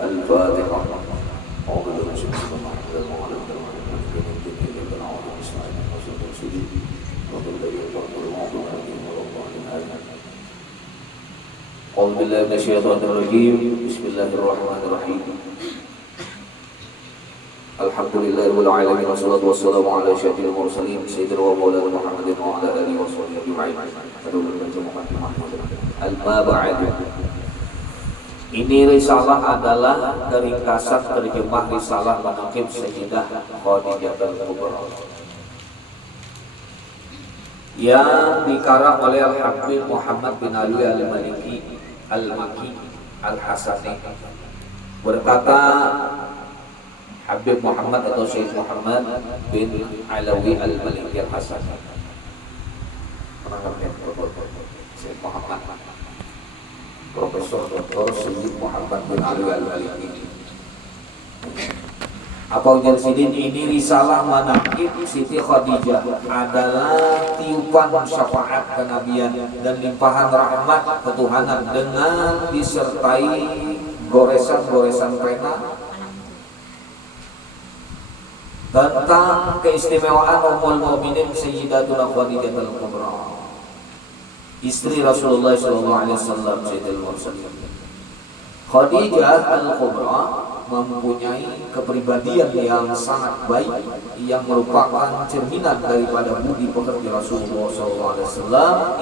الفاتحة. أعوذ بالله من الشيطان الرجيم. أعوذ بالله من الشيطان الرجيم. بسم الله الرحمن الرحيم. الحمد لله رب العالمين والصلاة والسلام على أشرف المرسلين سيدنا ومولانا محمد وعلى آله وصحبه أجمعين. Amma ba'du. Ini risalah adalah ringkasan terjemah risalah manaqib Sayyidah Khadijah Al-Kubra yang dikarang oleh Al-Habib Muhammad bin Ali Al-Maliki Al-Maki Al-Hasani. Berkata Habib Muhammad atau Syekh Muhammad bin Alawi Al-Maliki Al-Hasani. Syekh Muhammad Profesor Dr. Syekh Muhammad bin Ali Al-Maliki. Apa ujian sidin ini risalah manaqib Siti Khadijah adalah tiupan syafaat kenabian dan limpahan rahmat ketuhanan dengan disertai goresan-goresan pena tentang keistimewaan Ummul Mukminin Sayyidatuna Khadijah Al-Kubra, istri Rasulullah SAW, Sayyidul Mursalin. Khadijah Al-Kubra mempunyai kepribadian yang sangat baik yang merupakan cerminan daripada budi pekerti Rasulullah SAW.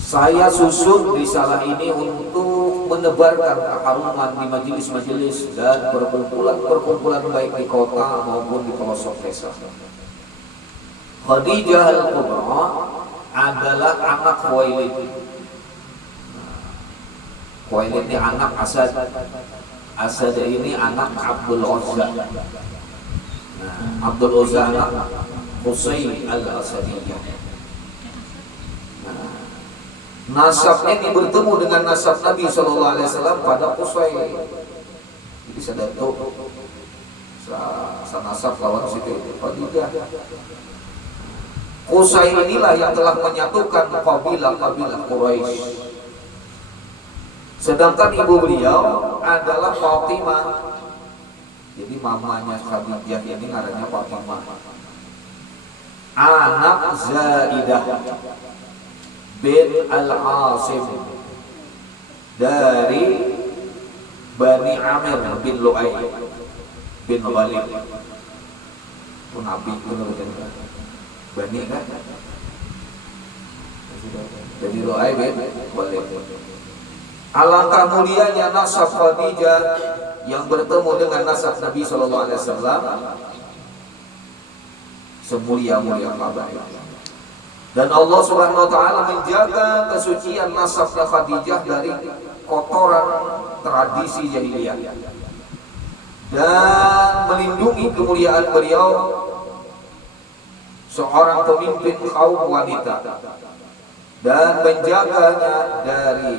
Saya susun risalah ini untuk menebarkan keharuman di majelis-majelis dan perkumpulan-perkumpulan baik di kota maupun di pelosok desa. Khadijah Al-Kubra adalah anak Khuwailid. Khuwailid ini anak Asad. Asad ini anak Abdul Uzza. Abdul Uzza anak Qusay Al-Asadiyah. Nasabnya ini bertemu dengan nasab Nabi SAW pada Qusay. Jadi sadatu sanasab lawan Siti Khadijah. Qusay inilah yang telah menyatukan kabilah-kabilah Quraisy. Sedangkan ibu beliau adalah Fatimah. Jadi mamanya Khadijah ini ngarannya Fatimah. Anak Zaidah bin Al-Asim dari Bani Amir bin Lu'ay bin Ghalib. Itu Nabi Bani kan? Bani Lu'ay bin Ghalib. Alangkah mulianya nasab Khadijah yang bertemu dengan nasab Nabi SAW, semulia-mulia kabar. Dan Allah Subhanahu wa taala menjaga kesucian nasabnya Khadijah dari kotoran tradisi jahiliyah dan melindungi kemuliaan beliau seorang pemimpin kaum wanita dan menjaganya dari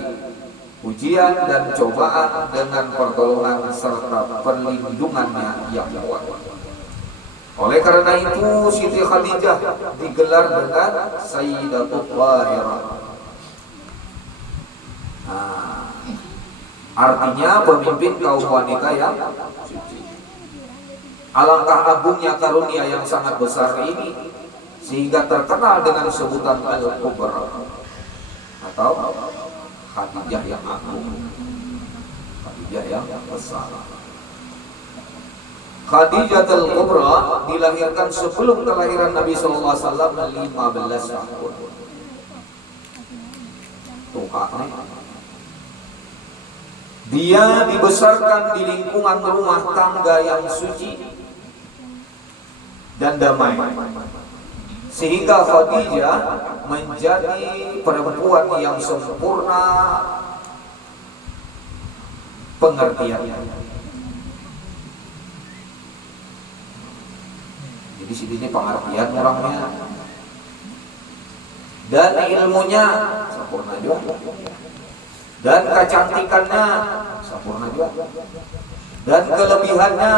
ujian dan cobaan dengan pertolongan serta perlindungannya yang kuat. Oleh karena itu Siti Khadijah digelar dengan Sayyidatul Thahirah. Artinya pemimpin kaum wanita yang suci. Alangkah agungnya karunia yang sangat besar ini sehingga terkenal dengan sebutan Al-Kubra atau Khadijah yang agung, Khadijah yang besar. Khadijah Al-Kubra dilahirkan sebelum kelahiran Nabi SAW 15 tahun. Dia dibesarkan di lingkungan rumah tangga yang suci dan damai, sehingga Khadijah menjadi perempuan yang sempurna pengertiannya. Jadi sini pengertian orangnya dan ilmunya sempurna juga, dan kecantikannya sempurna juga, dan kelebihannya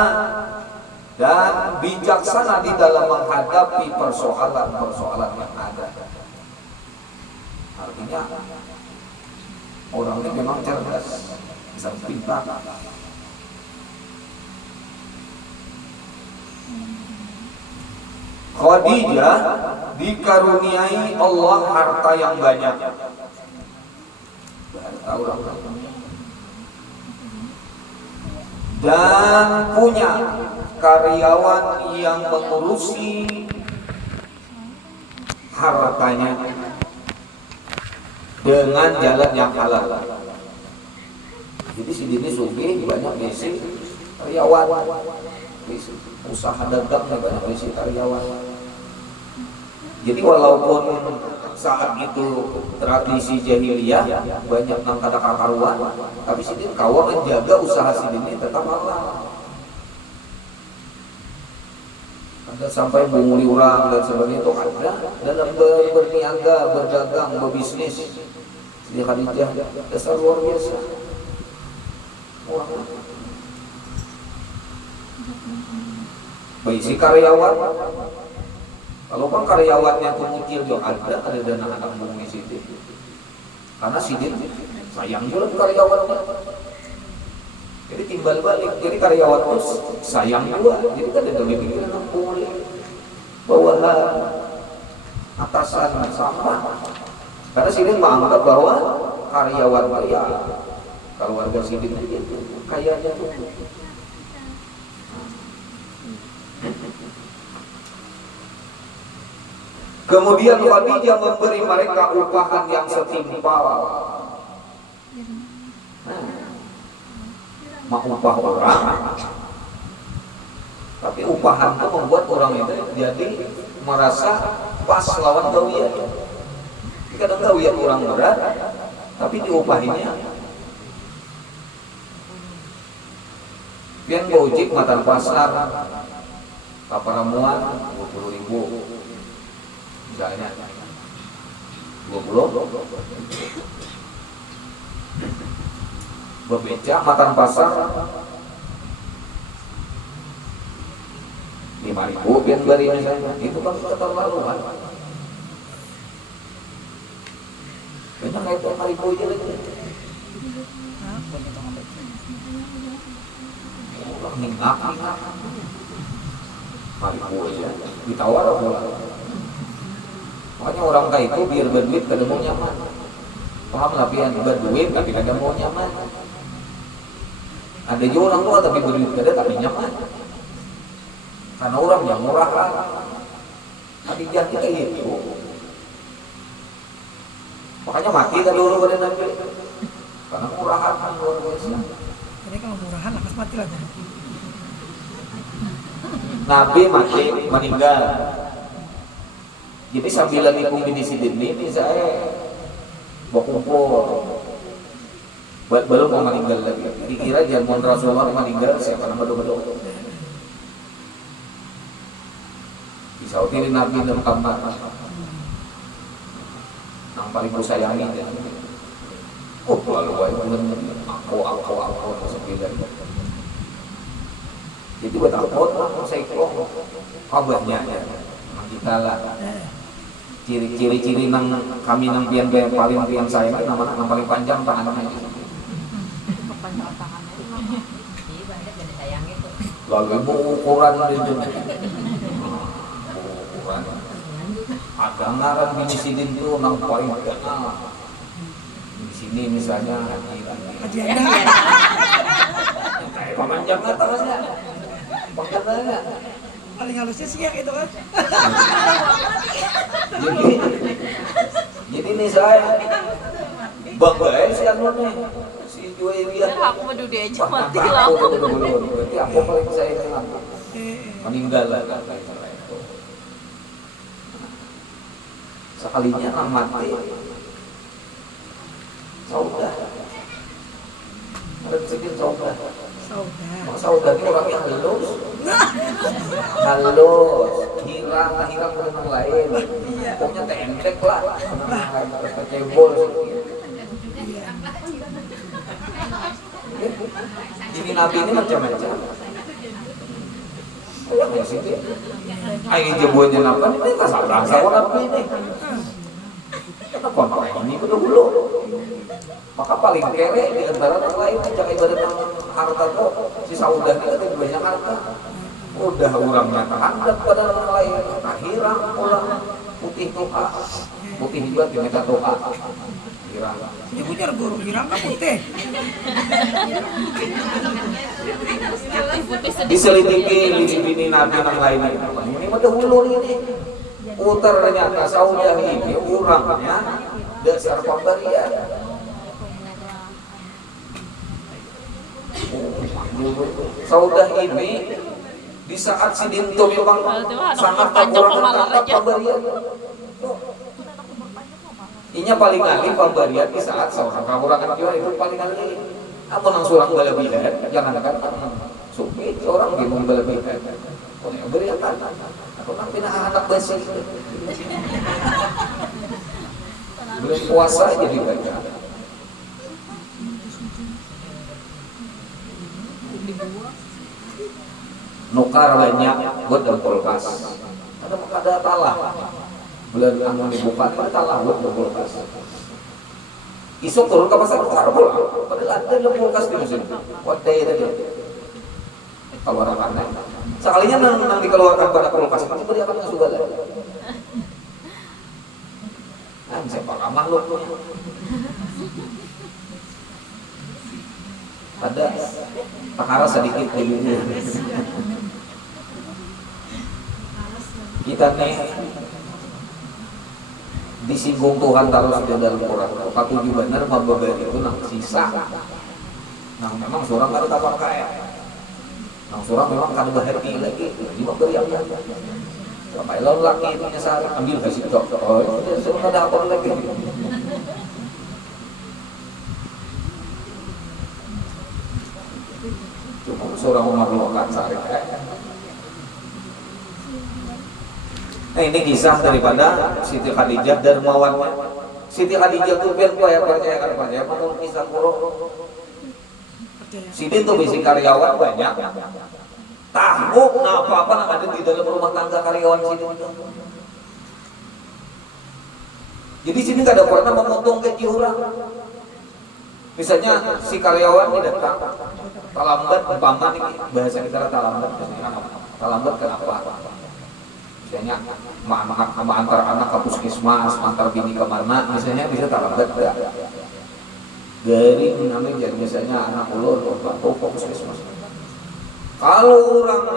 dan bijaksana di dalam menghadapi persoalan-persoalan yang ada. Artinya Orang ini memang cerdas, bisa pintar. Khadijah dikaruniai Allah harta yang banyak. Harta orang dan punya karyawan yang mengurusi hartanya dengan jalan yang halal. Jadi si Dini Sugi banyak ngisi karyawan, usaha dagang banyak ngisi karyawan. Jadi walaupun saat itu tradisi jahiliyah banyak nang kada karuan, tapi si Dini kawa menjaga usaha si Dini tetap halal. Ada sampai bunguli orang dan sebagainya itu ada dalam berniaga, berdagang, berbisnis. Siti Khadijah dasar luar biasa. Orang baik si karyawan, kalau kan karyawannya tuh mungkin ada dana anak bumi Siti. Karena Siti sayang juga karyawannya. Jadi timbal balik, jadi karyawan itu sayang juga. Jadi kan ada lebih anak bumi, bawahan, atasan sama. Karena Siti menganggap bahwa karyawan kaya, keluarga Siti itu kayanya tuh. Kemudian Khadijah memberi mereka upahan yang setimpal. Mau upah orang, tapi upahan itu membuat orang itu jadi merasa pas lawan gawian. Kadang gawian orang berat, tapi diupahinya. Pian gojek matan pasar, kaparamuan 20.000. Misalnya 20 bebeca makan pasar 5.000 pian bari misalnya, itu kan keterlaluan. Banyak naik 5.000 aja lagi. Orang ningak 5.000 aja ditawar apa? Makanya orang kaya itu biar berduit kada mau nyaman. Paham lah pian berduit tapi kada mau nyaman. Ada juga orang tua tapi berduit kada tapi nyaman. Karena orang yang murah kan. Khadijah kita itu. Makanya mati tadi orang pada Nabi. Karena murahan kan luar biasa. Jadi kalau murahan lakas mati lah. Nabi mati meninggal. Jadi sambilan ikung bini sidin ini saya berkumpul. Belum mau meninggal lagi. Dikira zaman Rasulullah meninggal siapa nama dodo. Disautin Nabi dalam kamar. Yang paling ku sayangi. Lalu aku sembilan. Jadi buat apa? Saya kok kabarnya kita lah. Ciri-ciri nang kami nang pian paling sayang nama nang paling panjang tangannya. Panjang tangannya itu mah. Iya banget jadi sayang itu. Lalu ukuran itu. Ukuran. Ada ngaran bini sidin tuh nang paling terkenal. Di sini misalnya Haji Anda. Panjang tangannya. Panjangnya. Paling halusnya sih ya itu kan. Jadi nih saya bangga si Anwar nih si Juwairiyah. Aku mau duduk aja mati lah. Berarti aku paling saya kenal. Meninggal lah itu. Sekalinya nang mati. Saudah. Ada sedikit saudah. Saudah itu orangnya halus. Halus, hirang dengan lain. Pokoknya tendek lah. Cebol. Ini Nabi ini macam-macam. Ayo jebulnya napa ini tak sabrang sama Nabi ini. Kenapa ini kudu hulu. Maka paling kere di antara yang lain jangan ibadah yang harta tuh si saudah ini kan banyak harta. Udah orangnya terhadap pada orang lain, hirang ulang putih toha, putih juga di meta toha. Hirang. Nyebutnya guru hirang kan putih. Diselidiki bini nabi yang lain ini mah dahulu ini. Utar ternyata saudah ini orangnya dasar pemberian. Saudah ini di saat si Dinto memang sangat kekurangan kata pemberian. Inya paling ahli pemberian di saat seorang kekurangan jiwa itu paling ahli. Apa nang surang bala-bilan, jangan kan supi orang di bala-bilan. Oh ya berian kan. Atau nang pinah anak basi. Belum puasa jadi banyak. Nukar banyak buat dalam kulkas. Ada talah. Bulan anu dibuka ada talah buat dalam kulkas. Isuk turun ke pasar nukar pulang. Padahal ada dalam kulkas di musim. Wadai tadi. Keluaran aneh. Sekalinya nang dikeluarkan pada kulkas itu beri akan sudah ada. Siapa ramah lu? Ada perkara sedikit di dunia. Kita nih disinggung Tuhan terus di dalam Quran. Patuju benar membebel itu nang sisa. Nang memang surang kada tapar kaya. Nang surang memang kada berhati lagi. Di waktu yang sampai lawan laki itu nyasar ambil kasih tok. Oh, surang kada apa lagi. Cuma seorang memerlukan sari. Nah ini kisah daripada Siti Khadijah dermawannya. Siti Khadijah tuh percaya menurut kisah Qur'an. Siti tuh bisi karyawan banyak. Tahu apa-apa yang ada di dalam rumah tangga karyawan Siti. Jadi sini nggak ada pernah memotong gaji orang. Misalnya si karyawan ini datang, talambat umpama ini bahasa kita talambat, talambat kenapa? Misalnya antar anak ke puskesmas, antar bini ke mana, misalnya bisa talambat ya. Dari namanya jadi misalnya anak ulur ke puskesmas. Kalau orang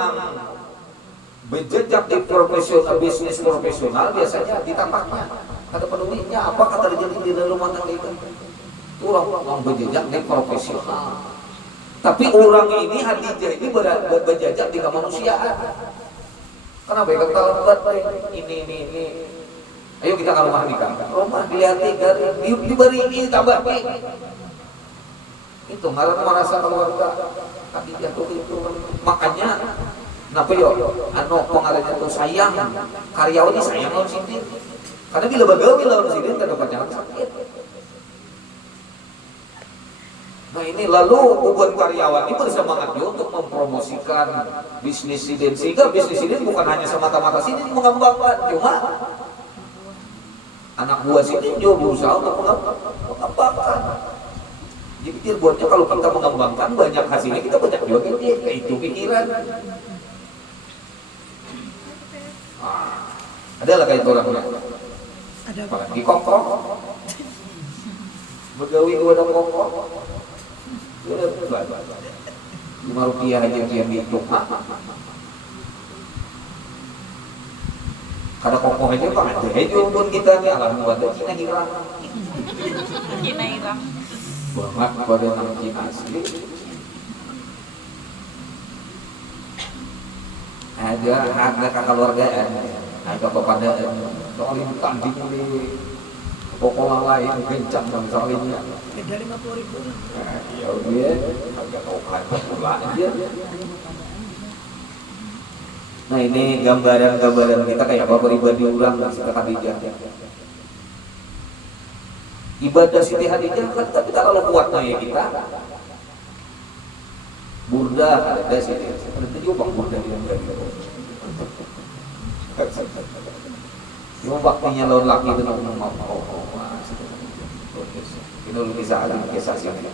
berjejak di profesional bisnis profesional biasanya ditapaknya. Ada penulisnya apa kata terjadi di dalam rumah tangga itu? Orang berjejak di profesional. Tapi orang ini Khadijah ini berjejak di kemanusiaan. Kenapa ya kata ini. Ayo kita ke rumah nikah. Rumah dilihat diberi ini tambah itu merasa keluarga Khadijah itu. Makanya kenapa yo pengarahnya itu sayang karyawan ini sayang lawan Siti. Karena bila bagawi lawan Siti tidak dapat jangan sakit. Nah ini lalu hubungan karyawan ini bersemangat juga untuk mempromosikan bisnis Sidin, sehingga bisnis Sidin bukan hanya semata-mata Sidin mengembangkan, cuma anak buah Sidin juga berusaha untuk mengembangkan. Jadi pikir buatnya kalau kita mengembangkan banyak hasilnya, kita banyak juga itu pikiran. Adalah kayak itu orangnya. Apalagi kokok, begawi dua dong kokok. Rp5 aja dia hitung. Kada kokoh aja Pak, ada aja pun kita nih alhamdulillah Cina hirang. Cina hirang. Banget pada nang Cina asli. Ada kekeluargaan, ada kepadaan. Soalnya tanding di pokok lain kencang dan soalnya. Beda 50.000. Ya dia harga tokat pula dia. Nah ini gambaran kita kayak apa pribadi orang Siti Khadijah. Ibadah Siti Khadijah kan tapi kalau kuatnya ya kita. Burda ada Siti. Itu juga burda dia enggak gitu. Cuma waktunya lawan laki itu mau. Ini bisa ada kisah sini.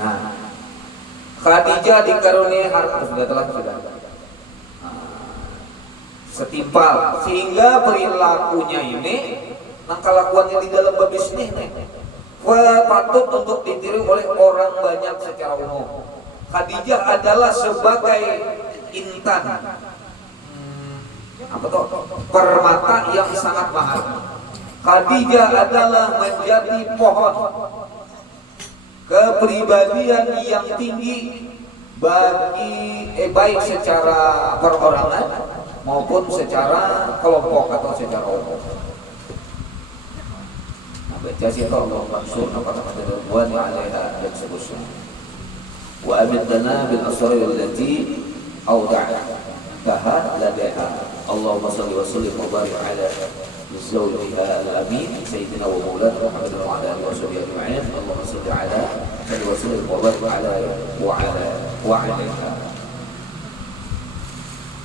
Nah, Khadijah dikaruniai harta sudah. Setimpal sehingga perilakunya ini, kelakuannya di dalam berbisnis nih, patut untuk ditiru oleh orang banyak secara umum. Khadijah adalah sebagai intan, permata yang sangat mahal. Khadijah adalah menjadi pohon kepribadian yang tinggi bagi baik secara perorangan maupun secara kelompok atau secara umum. Nah, baca sih Allah maksud apa-apa buat alaiha dan seterusnya. Wa abidana bil asrari allati awda'taha ladaiha. Allahumma shalli wa sallim wa barik ala zawjiha al-amin sayyidina wa maulana Muhammad wa ala alihi wa sahbihi ajma'in. Allahumma shalli ala wa sallim wa barik ala wa alaiha.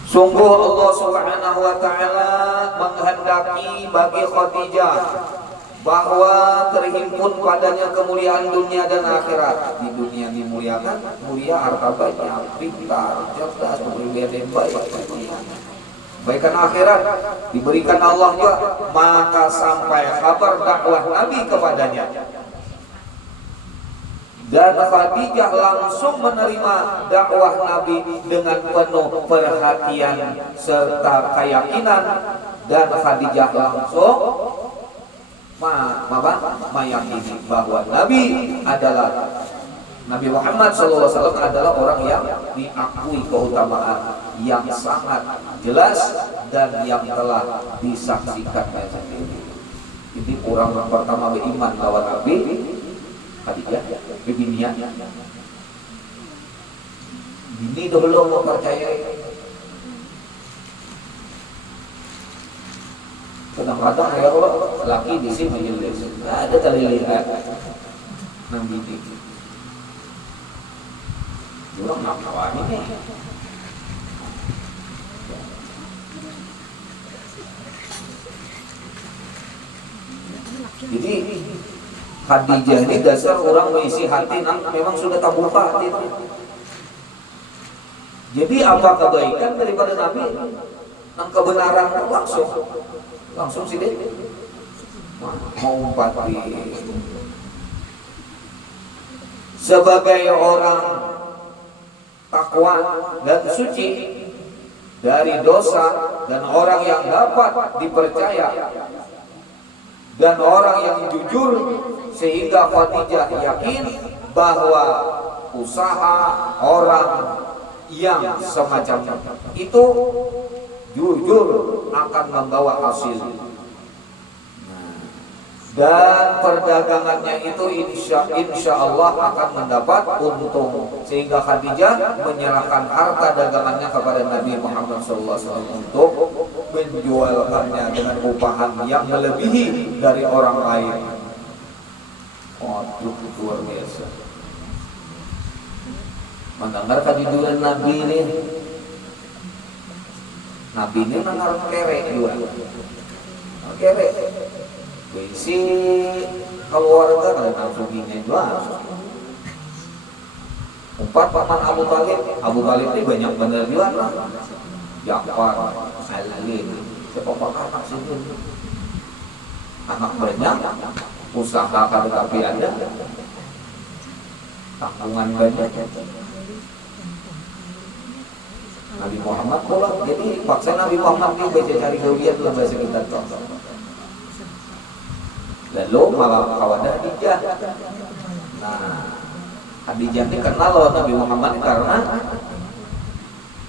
Sungguh Allah Subhanahu wa taala menghendaki bagi Khadijah bahwa terhimpun padanya kemuliaan dunia dan akhirat. Di dunia dimuliakan, mulia harta banyak, pintar, cerdas, kepribadian baik. Baikan akhirat diberikan Allah juga, maka sampai kabar dakwah Nabi kepadanya. Dan Khadijah langsung menerima dakwah Nabi dengan penuh perhatian serta keyakinan, dan Khadijah langsung meyakini bahwa Nabi Muhammad SAW adalah orang yang diakui keutamaan yang sangat jelas dan yang telah disaksikan sendiri. Ini orang pertama beriman lawan Nabi, Khadijah, bibinya. Ini dulu mau percaya. Kadang-kadang ya Allah, laki di sini majelis, ada kali lihat nang bidik. Orang nak kawan ini. Jadi Khadijah ini dasar orang mengisi hati memang sudah terbuka hati. Jadi apa kebaikan daripada Nabi? Nang kebenaran langsung sih deh mau umpati sebagai orang takwa dan suci dari dosa dan orang yang dapat dipercaya dan orang yang jujur, sehingga Khadijah yakin bahwa usaha orang yang semacam itu jujur akan membawa hasil. Dan perdagangannya itu insya Allah akan mendapat untung, sehingga Khadijah menyerahkan harta dagangannya kepada Nabi Muhammad SAW untuk menjualkannya dengan upahan yang melebihi dari orang lain. Waduh, luar biasa. Mendengar kejujuran Nabi ini, mengarang kerek juga. Kerek. Bisi keluarga dan nafsuginya juga. Empat paman Abu Talib ini banyak benar juga lah. Ja'far, Ali, siapa anak sih? Anak banyak, usaha tapi ada, tanggungan banyak. Nabi Muhammad pula, jadi paksa Nabi Muhammad ini baca cari kelebihan dalam bahasa kita contoh. Lalu malah kawan Khadijah. Nah, Khadijah ini kenal loh Nabi Muhammad karena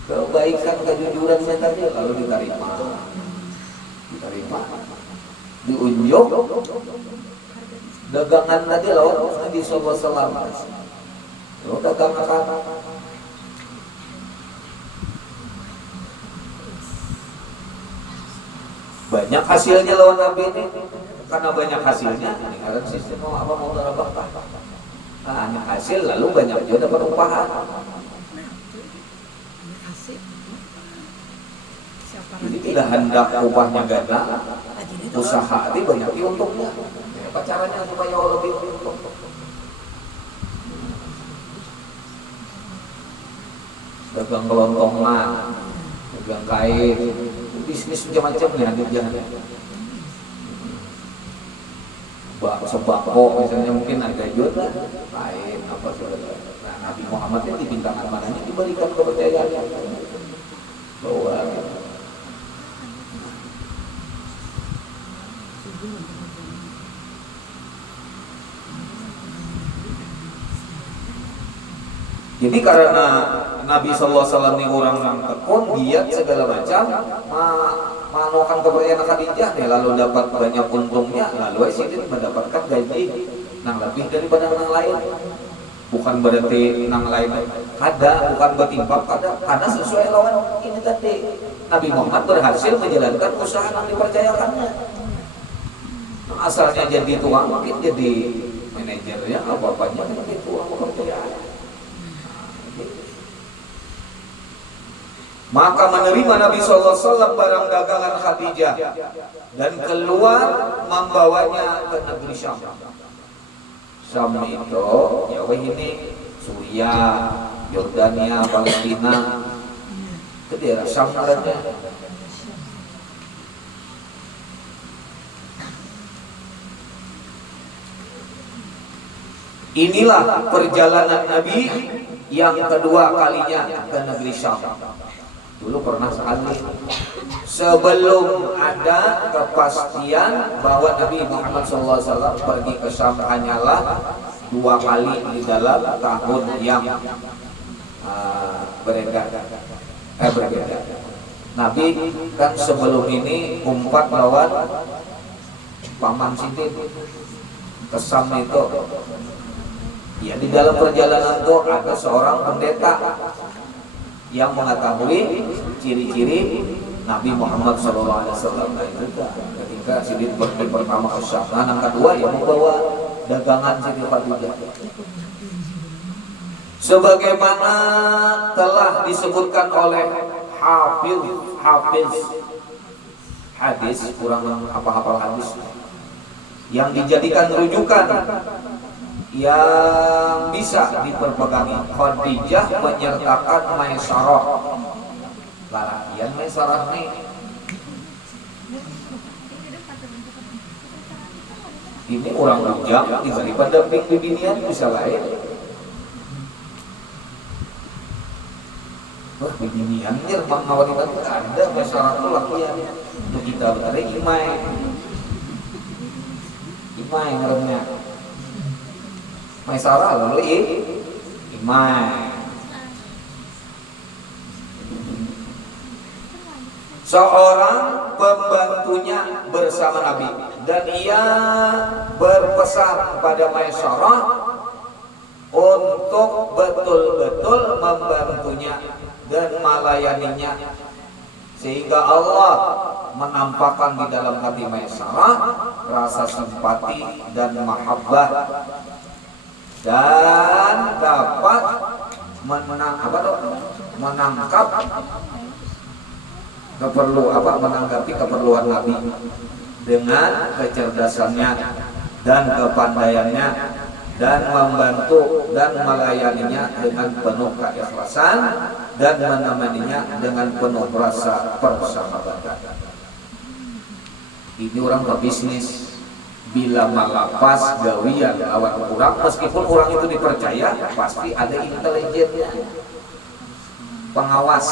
kebaikan kejujurannya tadi, lalu diterima, diunjuk dagangan tadi loh Nabi SAW. Lo dagangan apa? Banyak hasilnya lawan Nabi ini. Karena banyak hasilnya, ini karena sistem mau terabah. Nah, banyak hasil lalu banyak juga dapat upahan. Jadi tidak hendak upahnya ganda, usaha ini banyak untungnya. Apa caranya supaya lebih untung? Dagang kelontongan, dagang kain, bisnis macam-macam ya jangan. Sembako misalnya mungkin ada juga kain apa saja. Nah, Nabi Muhammad ini di bintang mananya diberikan kepercayaan bahwa jadi karena Nabi SAW ini orang yang tekun, giat segala macam, manokan kepercayaan Khadijah nih, lalu dapat banyak untungnya, lalu sini mendapatkan gaji yang lebih daripada yang lain. Bukan berarti yang lain ada, bukan bertimbang ada, karena sesuai lawan ini tadi. Nabi Muhammad berhasil menjalankan usaha yang dipercayakannya. Nah, asalnya jadi tukang, mungkin jadi manajernya apa-apanya jadi tukang kepercayaan. Maka menerima Nabi SAW barang dagangan Khadijah dan keluar membawanya ke negeri Syam. Syam itu ya ini Suriah, Yordania, Palestina, ke daerah Syam berada. Inilah perjalanan Nabi yang kedua kalinya ke negeri Syam. Dulu pernah sekali sebelum ada kepastian bahwa Nabi Muhammad SAW pergi ke Syam hanyalah 2 kali di dalam tahun yang berbeda. Nabi kan sebelum ini umpat lawan Paman Siti ke Syam itu. Ya, di dalam perjalanan itu ada seorang pendeta yang mengetahui ciri-ciri Nabi Muhammad SAW ketika Sidin pergi pertama ke Syam. Nah, yang kedua yang membawa dagangan Siti Khadijah. Sebagaimana telah disebutkan oleh Hafiz hadis, kurang hafal hadis, yang dijadikan rujukan yang bisa diperpegangi. Khadijah menyertakan Maisarah. Lalakian Maisarah nih. Ini orang bujang diberi pendamping bibinian bisa lain. Wah, bibinian nyerang wanita ada Maisarah itu lakian. Untuk kita berada Imai ngeremnya. Maisarah lalu Imai. Seorang pembantunya bersama Nabi dan ia berpesan pada Maisarah untuk betul-betul membantunya dan melayaninya, sehingga Allah menampakkan di dalam hati Maisarah rasa simpati dan mahabbah dan dapat menangkap menanggapi keperluan Nabi dengan kecerdasannya dan kepandaiannya dan membantu dan melayaninya dengan penuh keikhlasan dan menemaninya dengan penuh rasa persahabatan. Ini orang berbisnis. Bila malapas gawian lawan orang, meskipun orang itu dipercaya, pasti ada intelijennya, pengawas.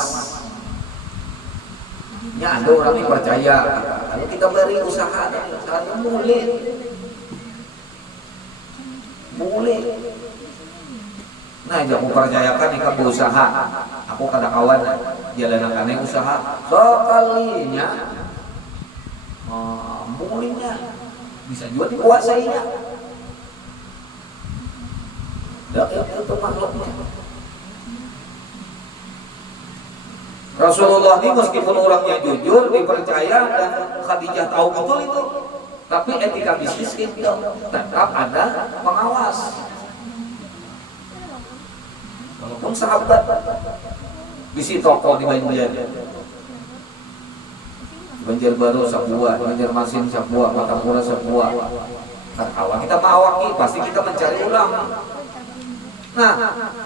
Ya, ada orang dipercaya. Kalau kita beri usaha, usahanya boleh. Nah, jangan percayakan jika berusaha. Aku kada kawan jalanan aneh usaha. Sekalinya, bolehnya. Bisa juga dikuasainya. Itu makhluknya. Rasulullah ini meskipun orangnya jujur, dipercaya dan Khadijah tahu betul itu, tapi etika bisnis itu tetap ada pengawas. Walaupun sahabat bisi toko di Banjar. Banjarbaru sebuah, Banjarmasin sebuah, Matapura sebuah. Kan awal kita mawaki, pasti kita mencari ulang. Nah,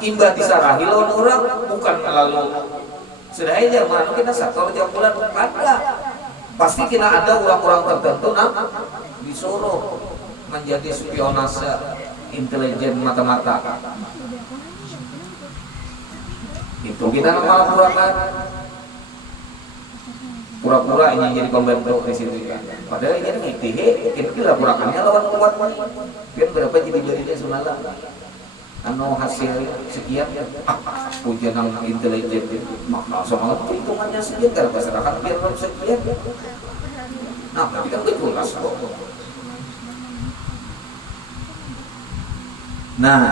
imbah disarahi lawan orang bukan lalu sudah aja mana kita satu tiap bulan ada. Pasti kita ada orang-orang tertentu disuruh menjadi spionase intelijen mata-mata. Itu kita malah pura-pura ini jadi pembantu di situ kan. Padahal ini ngitihe, kita pura-purakannya lawan kuat. Biar berapa jadi jadinya sunala. Anu hasil sekian, pujian yang intelijen, maka sama hitungannya sekian kalau masyarakat biar sekian. Nah, tapi kan jelas kok. Nah,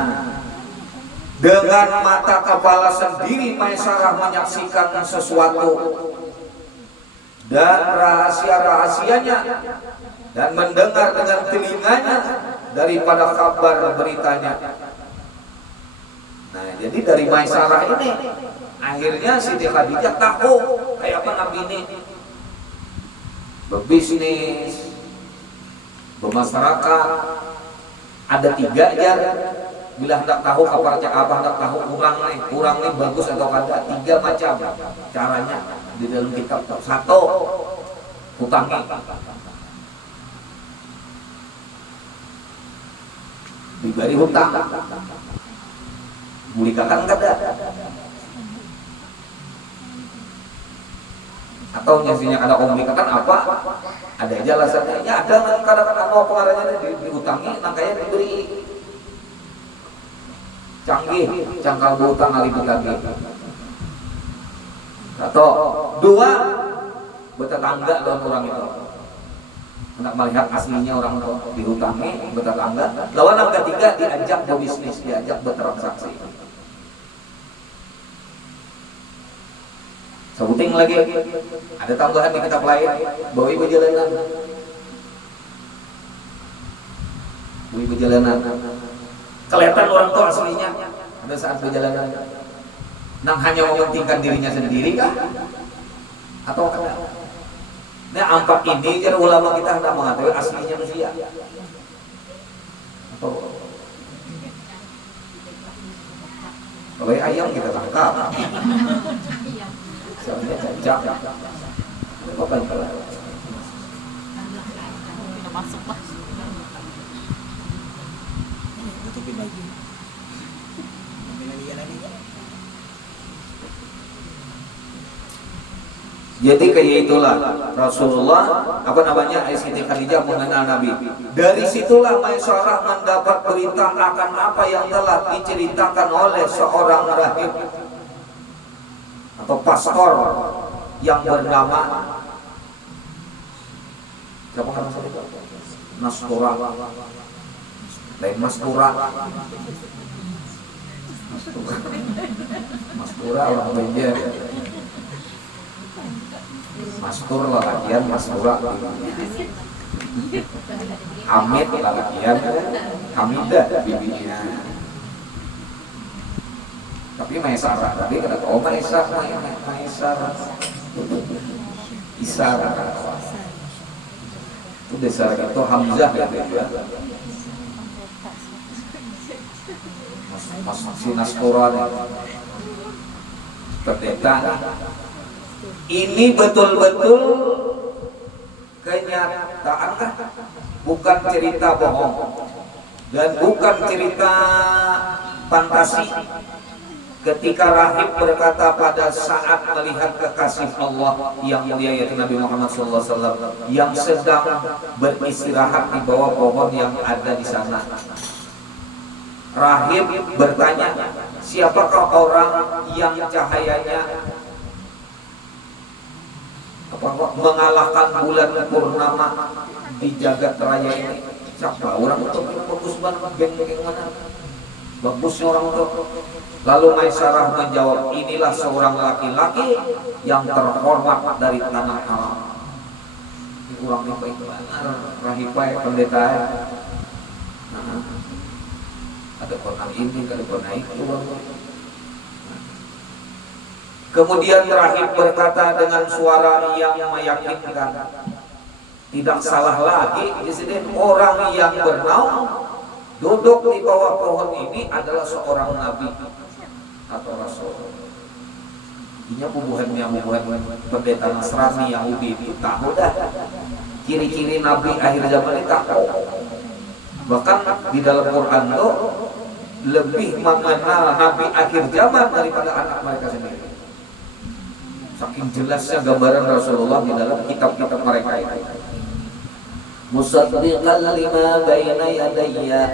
dengan mata kepala sendiri Maisarah menyaksikan sesuatu dan rahasia-rahasianya dan mendengar dengan telinganya daripada kabar beritanya. Nah, jadi dari Maisarah ini akhirnya Siti Khadijah tahu kayak apa Nabi ini berbisnis, bermasyarakat. Ada 3 jar. Bila hendak tahu kabar cak apa, hendak tahu kurang nih bagus atau kada, 3 macam caranya di dalam kitab. 1, hutangi. Diberi hutang. Bulikakan kada. Atau nyasinya kada komunikakan apa? Ada aja alasannya. Ya ada kadang-kadang mau pengarahnya dihutangi, nangkanya diberi. Canggih, cangkal berhutang alibut lagi. Atau 2, bertetangga dengan orang itu. Hendak melihat aslinya orang itu dihutangi, bertetangga. Lawan yang ketiga diajak berbisnis, diajak bertransaksi. Sebuting lagi, ada tambahan di kitab lain, bawi perjalanan. Bawi perjalanan. Kelihatan orang tua aslinya pada saat perjalanan. Nang hanya mementingkan dirinya sendiri kah? Atau kada? Nah, ampak ini kan ulama kita hendak mengatakan aslinya manusia. Atau kalau ayam kita tangkap. Soalnya cacak. Apa yang kalah? Masuk lah. Tutupin lagi. Ambil lagi. Jadi kayak itulah Rasulullah Siti Khadijah mengenal Nabi. Dari situlah Maisarah mendapat berita akan apa yang telah diceritakan oleh seorang rahib atau pastor yang bernama siapa nama itu? Nastura. Lain Mastura. Mastura orang Banjar. Mastur lalakian Mastura. Hamid lalakian Hamidah bibinya. Tapi Maisarah tadi kata Maisarah Isara. Itu dasar itu Hamzah ya dia. Mas Sinastura pendeta. Ini betul-betul kenyataan kah? Bukan cerita bohong dan bukan cerita fantasi. Ketika rahib berkata pada saat melihat kekasih Allah yang mulia yaitu Nabi Muhammad SAW yang sedang beristirahat di bawah pohon yang ada di sana. Rahib bertanya, siapakah orang yang cahayanya mengalahkan bulan purnama di jagat raya ini? Siapa orang itu? Bagus banget, geng mana? Bagusnya orang itu. Lalu Maisarah menjawab, inilah seorang laki-laki yang terhormat dari tanah haram. Ini orangnya baik banget, rahipai pendeta. Nah, ada pernah ini, ada pernah itu. Kemudian rahib berkata dengan suara yang meyakinkan, tidak salah lagi di sini orang yang bernaung duduk di bawah pohon ini adalah seorang nabi atau rasul. Ini bubuhannya pendeta Nasrani Yahudi itu tahu dah ciri-ciri nabi akhir zaman itu tahu. Bahkan di dalam Quran itu lebih mengenal nabi akhir zaman daripada anak mereka sendiri. Saking jelasnya gambaran Rasulullah di dalam kitab-kitab mereka itu. Musaddiqan lima baina yadayya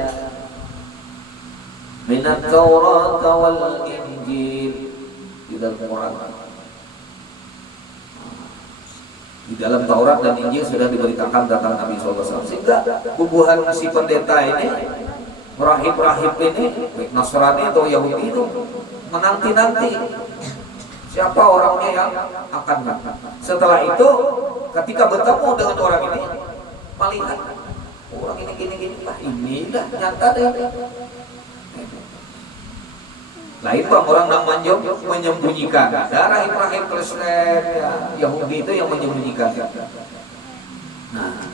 min at-Taurat wal Injil, di dalam Quran. Di dalam Taurat dan Injil sudah diberitakan datang Nabi SAW. Sehingga bubuhan si pendeta ini, rahib-rahib ini, baik Nasrani atau Yahudi itu menanti-nanti siapa orangnya yang akan datang. Setelah itu, ketika bertemu dengan orang ini, melihat orang ini gini-gini, lah inilah nyata deh. Lain bang orang namanya menyembunyikan. Ada rahib-rahib Kristen ya, Yahudi itu yang menyembunyikan. Nah,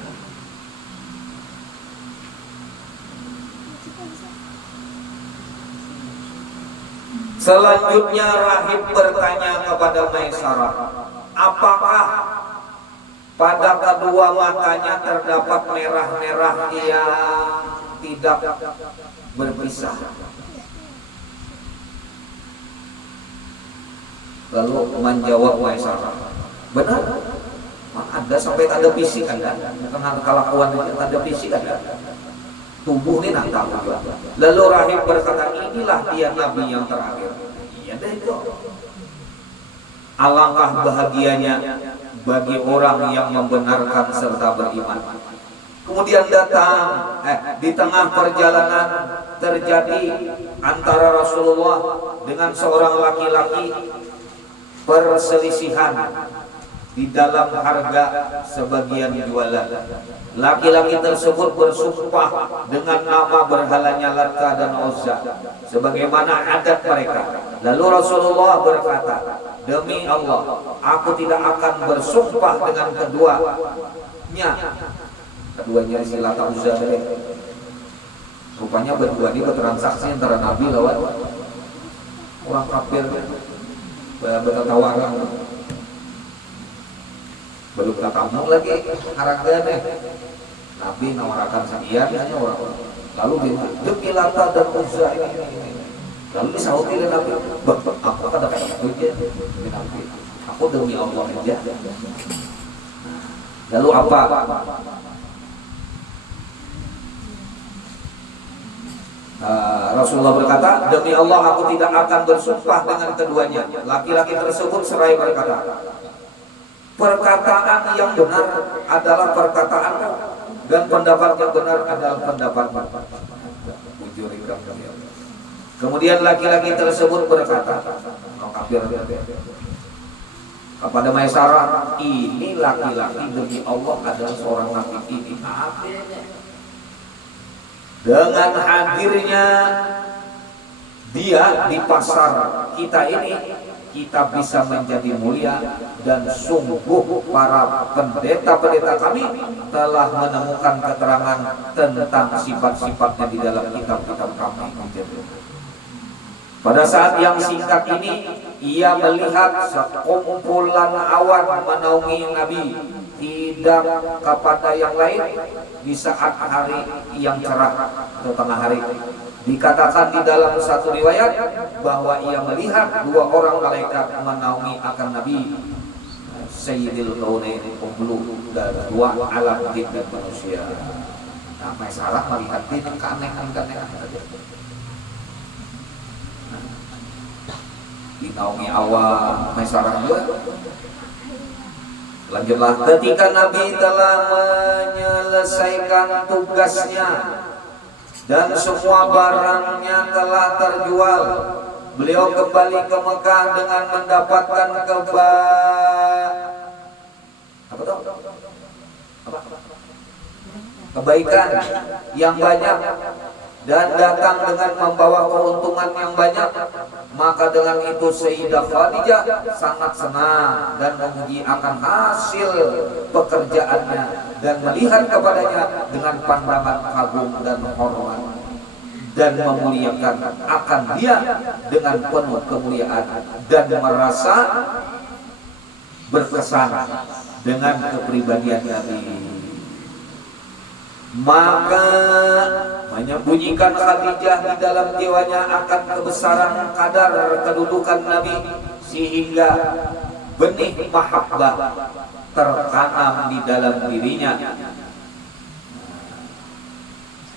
selanjutnya rahib bertanya kepada Maisarah, apakah pada kedua matanya terdapat merah-merah yang tidak berpisah? Lalu menjawab Maisarah, benar, ada sampai tanda fisik ada, bukan kelakuan tanda fisik ada, tubuh ini nak tahu. Lalu rahib berkata, inilah dia nabi yang terakhir. Iya deh itu. Alangkah bahagianya bagi orang yang membenarkan serta beriman. Kemudian datang di tengah perjalanan terjadi antara Rasulullah dengan seorang laki-laki perselisihan di dalam harga sebagian jualan. Laki-laki tersebut bersumpah dengan nama berhalanya Latta dan Uzza sebagaimana adat mereka. Lalu Rasulullah berkata, demi Allah, aku tidak akan bersumpah dengan keduanya. Keduanya si Latta Uzza tadi. Rupanya berdua ini bertransaksi antara Nabi lawan orang kafir. Bertawaran belum ketemu lagi harganya. Nabi nawarakan sekian hanya orang, lalu bilang demi Latta dan Uzza ini. Lalu disauti oleh Nabi, aku kata kayak itu Nabi, aku demi Allah aja. Lalu apa? Rasulullah berkata, demi Allah aku tidak akan bersumpah dengan keduanya. Laki-laki tersebut seraya berkata, perkataan yang benar adalah perkataan dan pendapat yang benar adalah pendapat. Kemudian laki-laki tersebut berkata kepada Maisarah, ini laki-laki demi Allah adalah seorang nabi ini. Dengan hadirnya dia di pasar kita ini, kita bisa menjadi mulia, dan sungguh para pendeta-pendeta kami telah menemukan keterangan tentang sifat-sifatnya di dalam kitab-kitab kami. Pada saat yang singkat ini, ia melihat sekumpulan awan menaungi Nabi tidak kepada yang lain di saat hari yang cerah atau tengah hari. Dikatakan di dalam satu riwayat bahwa ia melihat dua orang malaikat menaungi akan Nabi Sayyidil Kaunain Umblu dan dua alam jin dan manusia. Nah, Maisarah melihat ini keanehan-keanehan saja. Dinaungi awan, Maisarah juga. Lanjutlah, ketika Nabi telah menyelesaikan tugasnya dan semua barangnya telah terjual, beliau kembali ke Mekah dengan mendapatkan kebaikan yang banyak dan datang dengan membawa keuntungan yang banyak. Maka dengan itu Sayyidah Khadijah sangat senang dan memuji akan hasil pekerjaannya dan melihat kepadanya dengan pandangan kagum dan hormat dan memuliakan akan dia dengan penuh kemuliaan dan merasa berkesan dengan kepribadian Nabi. Maka menyembunyikan Khadijah di dalam jiwanya akan kebesaran kadar kedudukan Nabi, sehingga benih mahabbah tertanam di dalam dirinya.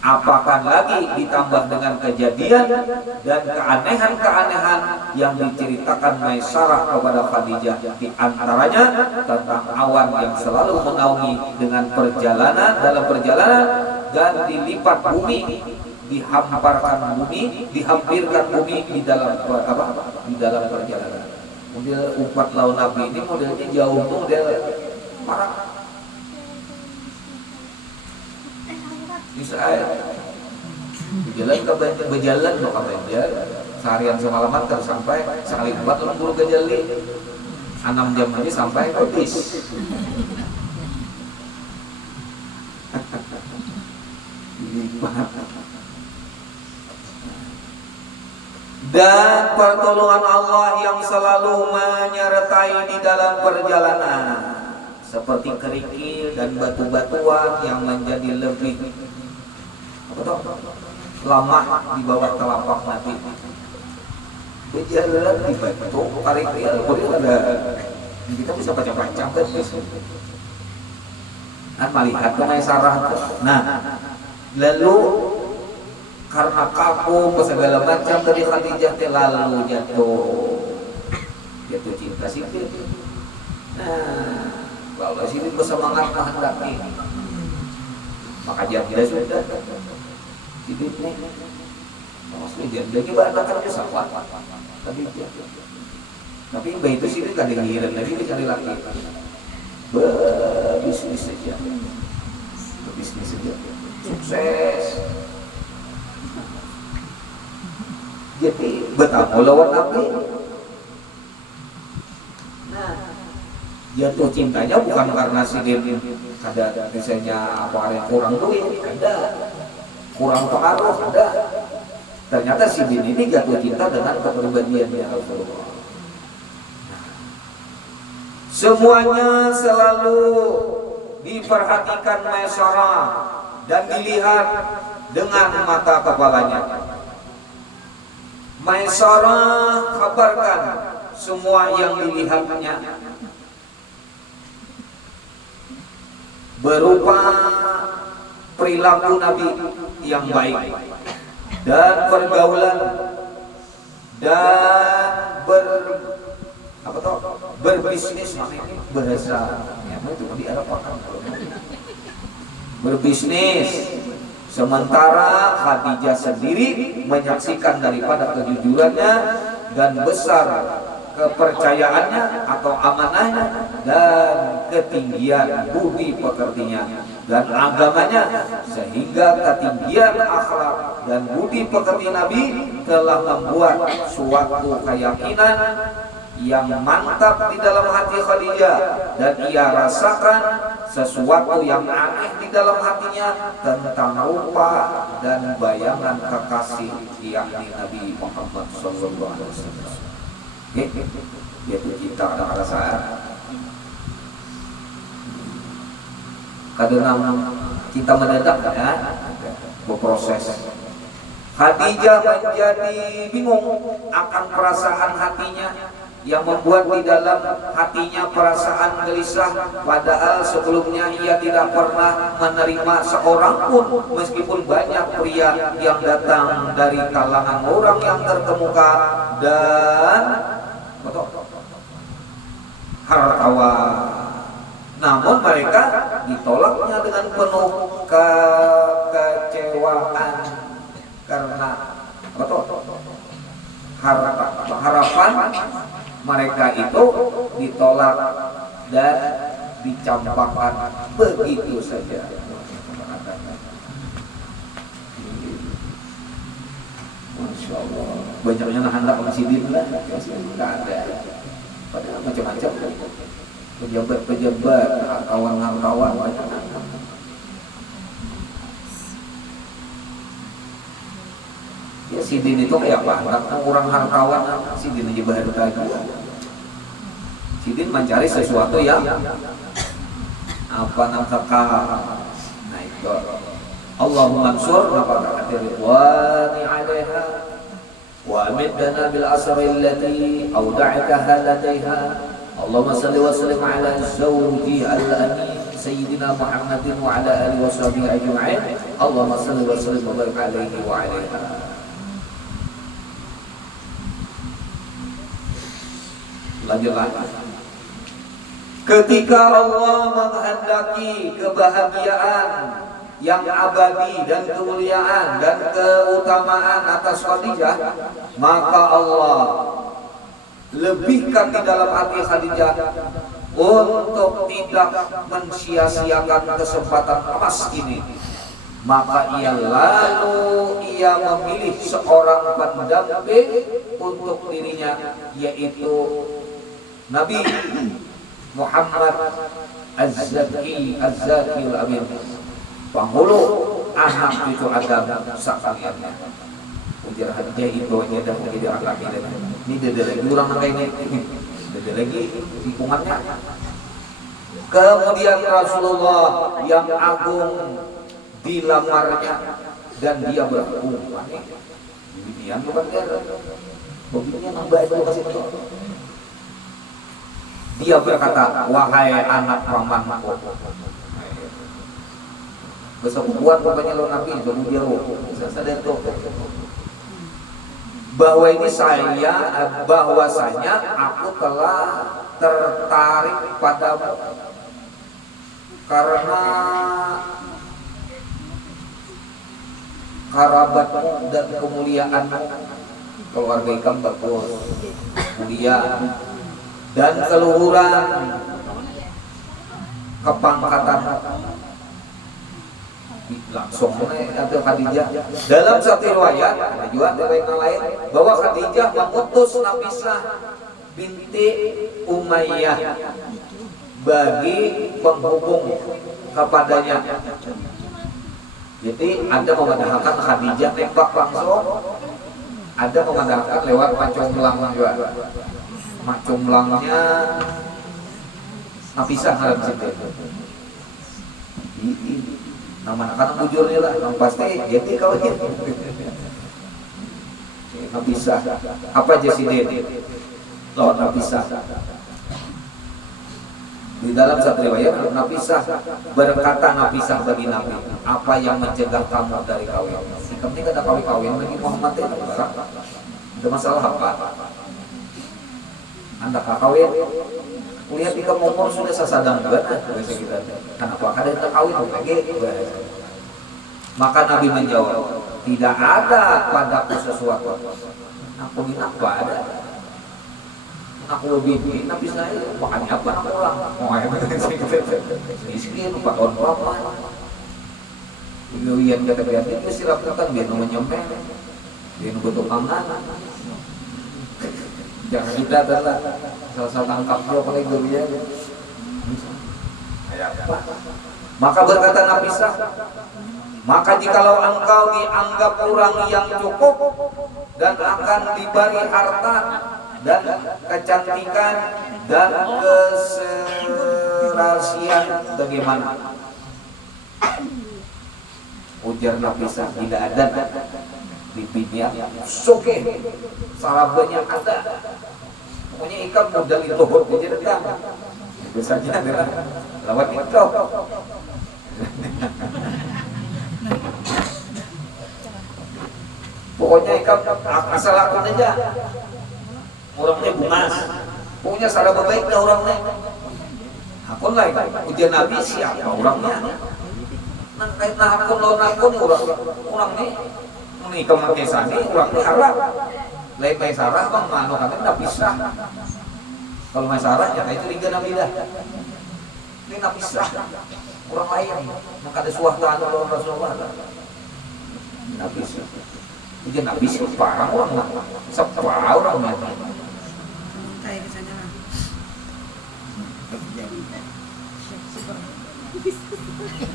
Apakah lagi ditambah dengan kejadian dan keanehan-keanehan yang diceritakan Maisarah kepada Khadijah, di antaranya tentang awan yang selalu menaungi dengan dalam perjalanan dan dilipat bumi, dihampirkan bumi di dalam perjalanan. Model umpat laut Nabi ini modelnya jauh, model parah. Bisa berjalan loh katanya, seharian semalaman terus sampai sekali 4 orang buru kejali 6 jam aja sampai habis. Dan pertolongan Allah yang selalu menyertai di dalam perjalanan, seperti kerikil dan batu-batuan yang menjadi lebih lama di bawah telapak Nabi. Berjalan di batu kerikil boleh ada, kita bisa baca-baca kan, melihat ke Maisarah. Nah, lalu karena kaku segala macam tadi Khadijah lalu jatuh cinta sipil. Nah, kalau sini bersemangat menghendaki, maka janda sudah hidupnya. Maksudnya janda ini banyak kan pesawat, tapi bayi itu sini gak ada ngiran lagi dicari laki, berbisnis saja, sukses. Jadi betapa lawan Nabi. Nah, jatuh cintanya bukan karena si dia ada misalnya apa yang kurang duit, ada kurang pengaruh, ada. Ternyata si bin ini jatuh cinta dengan kepribadiannya Rasulullah. Semuanya selalu diperhatikan Maisarah dan dilihat dengan mata kepalanya. Maisarah kabarkan semua yang dilihatnya berupa perilaku Nabi yang baik dan pergaulan dan berbisnis, bahasa itu di Arab berbisnis. Sementara Khadijah sendiri menyaksikan daripada kejujurannya dan besar kepercayaannya atau amanahnya dan ketinggian budi pekertinya dan agamanya, sehingga ketinggian akhlak dan budi pekerti Nabi telah membuat suatu keyakinan yang mantap di dalam hati Khadijah, dan ia rasakan sesuatu yang aneh di dalam hatinya tentang rupa dan bayangan kekasih, yakni Nabi Muhammad SAW. Yaitu cinta dan perasaan. Kadang cinta mendadak ya, berproses. Khadijah menjadi bingung akan perasaan hatinya yang membuat di dalam hatinya perasaan gelisah, padahal sebelumnya ia tidak pernah menerima seorang pun, meskipun banyak pria yang datang dari kalangan orang yang terkemuka dan hartawan. Namun mereka ditolaknya dengan penuh kekecewaan karena harapan mereka itu ditolak dan dicampakkan begitu saja. Masya Allah, banyaknya hendak sidin lah, nggak ada. Padahal macam-macam, pejabat-pejabat, kawan-kawan banyak. Ya sidin itu kayak apa? Orang hartawan, sidin aja bahagia lagi. Sidin mencari sesuatu yang apa namanya? Nah itu. Allahumma ansur nafaqat ridwani 'alaiha wa amidna bil asri allati awda'taha ladaiha. Allahumma salli wa sallim ala zawji al-amin sayyidina Muhammadin wa ala alihi wa sahbihi ajma'in. Allahumma salli wa sallim wa barik alaihi wa 'alaiha. Lanjut lagi. Ketika Allah menghendaki kebahagiaan yang abadi dan kemuliaan dan keutamaan atas Khadijah, maka Allah lebihkan di dalam hati Khadijah untuk tidak mensia-siakan kesempatan emas ini. Maka ia memilih seorang pendamping untuk dirinya, yaitu Nabi Muhammad Az-Zaki Al-Amin, penghulu anak cucu Adam sekalian. Ujar Khadijah itu aja dah menjadi anak ini. Ada lagi orang lainnya, ada lagi lingkungannya. Kemudian Rasulullah yang agung dilamarnya dan dia berhubungan. Demikian bukan dia. Begini nambah itu kasih tahu. Dia berkata, wahai anak pamanku. Besok buat pokoknya lo Nabi, jadi dia sadar tuh. Bahwa ini bahwasanya aku telah tertarik padamu karena kerabatmu dan kemuliaanmu. Keluarga Ikam bagus, mulia dan keluhuran kepangkatan. Langsung atau Khadijah dalam satu riwayat ada juga riwayat lain bahwa Khadijah mengutus Nafisah binti Umayyah bagi penghubung kepadanya. Jadi ada mengandalkan Khadijah tembak langsung, ada mengandalkan lewat macumlang juga. Macumlangnya Nafisah dalam situ. Nama anak bujurnya lah, yang pasti jadi kau ini. Nafisah, apa Jasidin? Lawan Nafisah. Di dalam satu riwayat Nafisah berkata Nafisah bagi Nabi, apa yang mencegah kamu dari kawin? Si kami kata kawin bagi Muhammad itu ada masalah apa? Anda kawin? Lihat di kamu umur sudah sesadang banget, biasa kita. Kenapa ada yang kawin lagi? Maka Nabi menjawab, tidak ada padaku sesuatu. Aku ini apa ada? Aku lebih Nabi saya, makanya apa aku pulang? Oh ya, miskin, 4 tahun berapa? Yang kata-kata itu silakan biar menyemeh, biar butuh pangan. Jangan kita adalah salah tangkap dia paling dunia. Maka berkata Nafisah, maka jikalau engkau dianggap orang yang cukup dan akan diberi harta dan kecantikan dan keserasian, bagaimana? Ujar Nafisah, tidak ada bibinya soke sarabanya ada, pokoknya ikan modal itu jadi datang biasanya adalah lewat itu. Pokoknya ikan asal akun aja orangnya bungas, pokoknya sarab baik dah orangnya akun lah. Ujian Nabi siapa orangnya nang kait nah akun lawan akun orang nih menikah pakai sani orang ini Arab lain main sarah bang mano kami tidak bisa. Kalau main sarah ya itu liga Nabi dah ini tidak bisa orang lain maka ada suah tahan oleh Rasulullah tidak bisa. Jadi Nabi separah orang, separah orangnya. Kayak ke sana lah.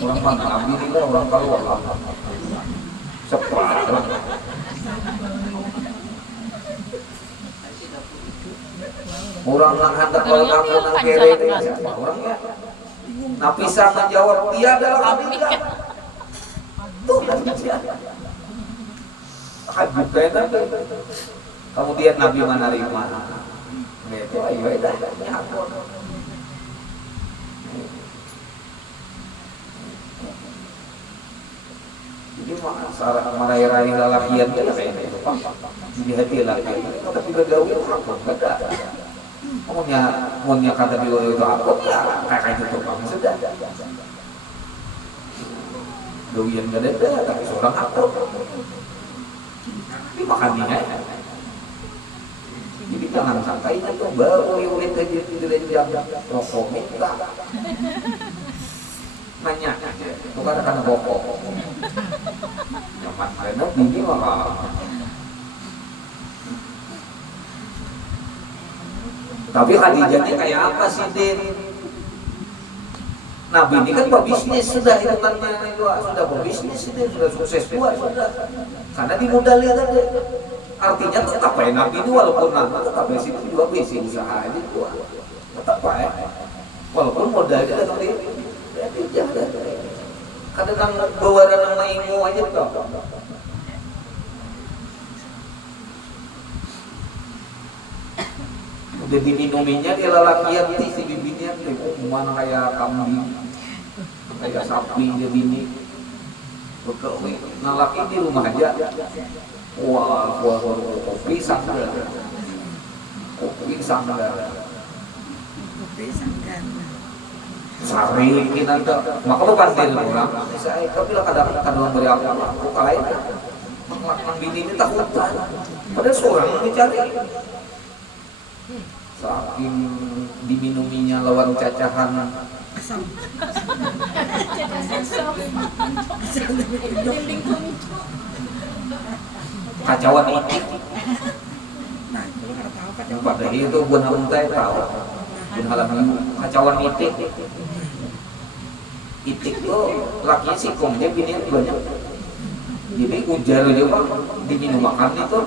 Orang mana Nabi ini kan orang kalau Allah separah. Orang yang hendak kalau kamu nang kere siapa orangnya? Nabi bisa menjawab dia adalah Nabi. Tuh Nabi dia. Bukan kemudian Nabi menerima. Gitu, ayo dah. Jadi masalah meraih-raih lalakian itu kayak itu Pak. Jadi hati lalakian. Tapi bergaul apa? Enggak. Maunya kata di luar itu apa? Ya kayak itu Pak. Sudah. Doyan enggak ada, tapi seorang apa? Ini makannya. Jadi jangan sampai itu baru ulit aja di jam rokok minta. Nanya, itu kan rokok. Zaman karena ini mah. Tapi Khadijahnya kayak apa sih Din? Nabi ini kan berbisnis sudah hitungannya itu sudah berbisnis sudah sukses sudah. Karena dimodalin aja. Artinya tetap ya Nabi ini walaupun Nabi tetap di situ juga bisnis usaha ini juga. Tetap ya. Walaupun modalnya dari Khadijah kadang bawa nama ilmu aja toh. Udah diminuminya dia lalakian nih si bibinya mana kayak kambing kayak sapi dia bini bekerja nalaki di rumah aja wah kopi sanggar sari kita maka lu pandai orang saya kau bilang kadang beri aku kalahin mengelakkan bini ini takutan pada seorang mencari saking diminuminya lawan cacahan kacauan itik yang pada itu bukan untai tahu bukan halam kacauan itik itu lakinya sikong dia bini banyak jadi ujar dia pak diminum makan itu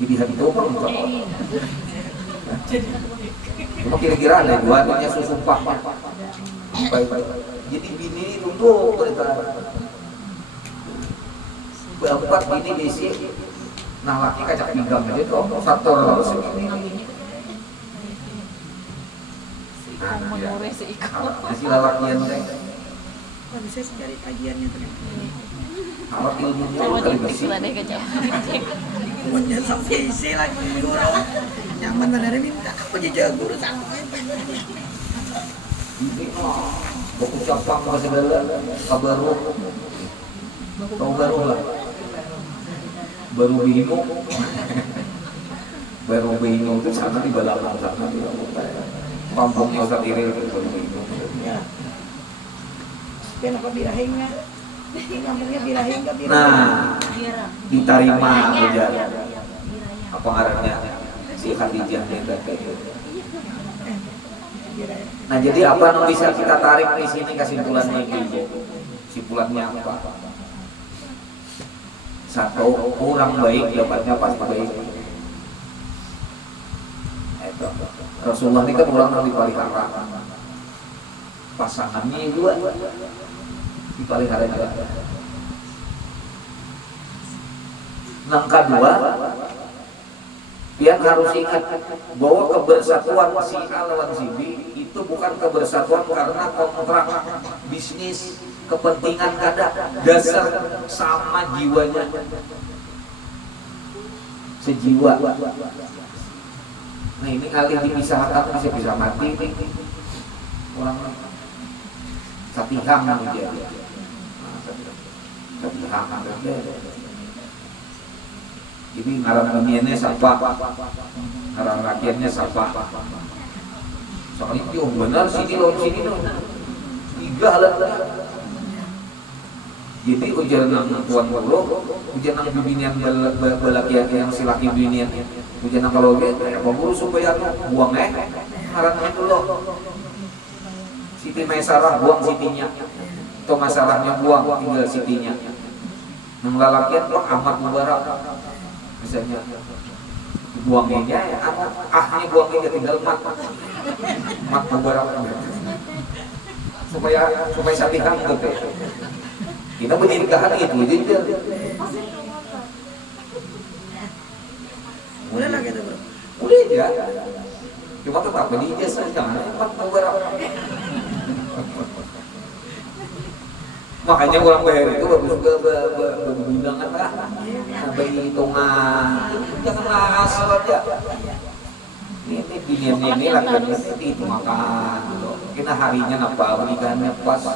jadi hari itu apa enggak cuma kira-kira ada duanya susumpah baik-baik jadi bini itu tuh berita berempat bini desi nah laki kacak pinggang aja tuh satu orang segini masih lalakian saya bisa cari kajiannya ternyata alat ilmunya kali bersih punya sampai isi lagi guru nyaman dari minta aku jadi guru sampai ini buku capang masih segala kabaru tahu baru lah baru bingung itu sana di balapan sana di kampungnya Ustaz Iril itu baru bingung ya kenapa birahingnya kampungnya birahing ke birahing nah diterima aja apa ngarannya si Khadijah itu. Nah jadi apa yang bisa kita tarik di sini kesimpulannya ini? Kesimpulannya apa? Satu, orang baik dapatnya pasti baik. Itu. Rasulullah ini kan orang yang dipelihara. Pasangannya dua dipelihara juga. Yang kedua, yang harus ingat bahwa kebersatuan si A lawan si B itu bukan kebersatuan karena kontrak bisnis kepentingan kada dasar sama jiwanya sejiwa. Nah ini kali dipisahkan bisa mati orang satihang dia satihang jadi ngarang dunianya siapa, ngarang rakyatnya siapa. Soalnya itu benar sini loh, tiga alat. Jadi ujar nang tuan guru, ujar nang bibinian balakian yang si laki bibinian, ujar nang kalau gitu, ya guru supaya buang ngarannya dulu. Siti Maisarah buang sitinya, atau masalahnya buang tinggal sitinya. Nang lalakian kok Ahmad Mubarak, misalnya buangnya, ahnya buangnya tinggal mat Mubarak, supaya satihan gitu. Kita menjadikan itu jujur. Boleh lah gitu bro. Boleh ya. Cuma tetap beli ijazah jangan empat beberapa. Makanya orang bayar itu bagus juga berundangan lah. Bayi hitungan. Janganlah asal aja. Ini pilihan ini lah kan itu makan. Kita harinya napa belikannya pas.